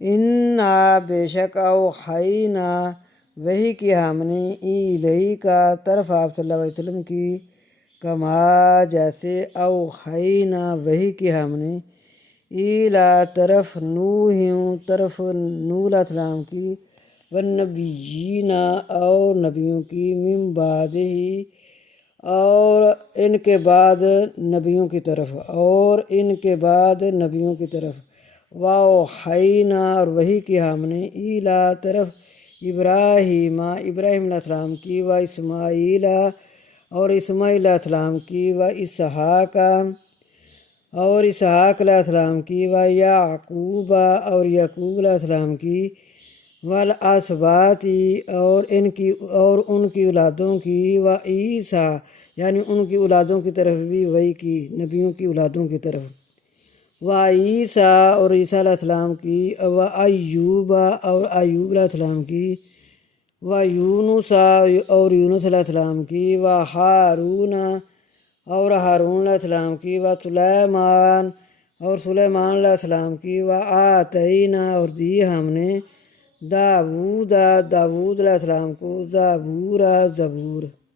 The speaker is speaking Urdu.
انا بے شک اوحینا وحی کیا ہم نے الیہ کا طرف آپ صلی اللہ علیہ وسلم کی کما جیسے اوحینا وحی کیا ہم نے ایلا طرف طرف نوح علیہ السلام کی والنبیین اور نبیوں کی من بعد ہی اور ان کے بعد نبیوں کی طرف واوحینا اور وحی کیا ہم نے ایلا طرف ابراہیم علیہ السلام کی و اسماعیل اور اسماعیل علیہ السلام کی و اسحاق علیہ السلام کی و یعقوب اور یعقوب علیہ السلام کی والاسباط اور ان کی اولادوں کی و عیسیٰ یعنی ان کی اولادوں کی طرف بھی وہی کی نبیوں کی اولادوں کی طرف و عیسیٰ اور عیسیٰ علیہ السلام کی و ایوب اور ایوب علیہ السلام کی و یونس اور یونس علیہ السلام کی و ہارون اور ہارون علیہ السلام کی و سلیمان اور سلیمان علیہ السلام کی و آتینا اور دی ہم نے داود علیہ السلام کو زبور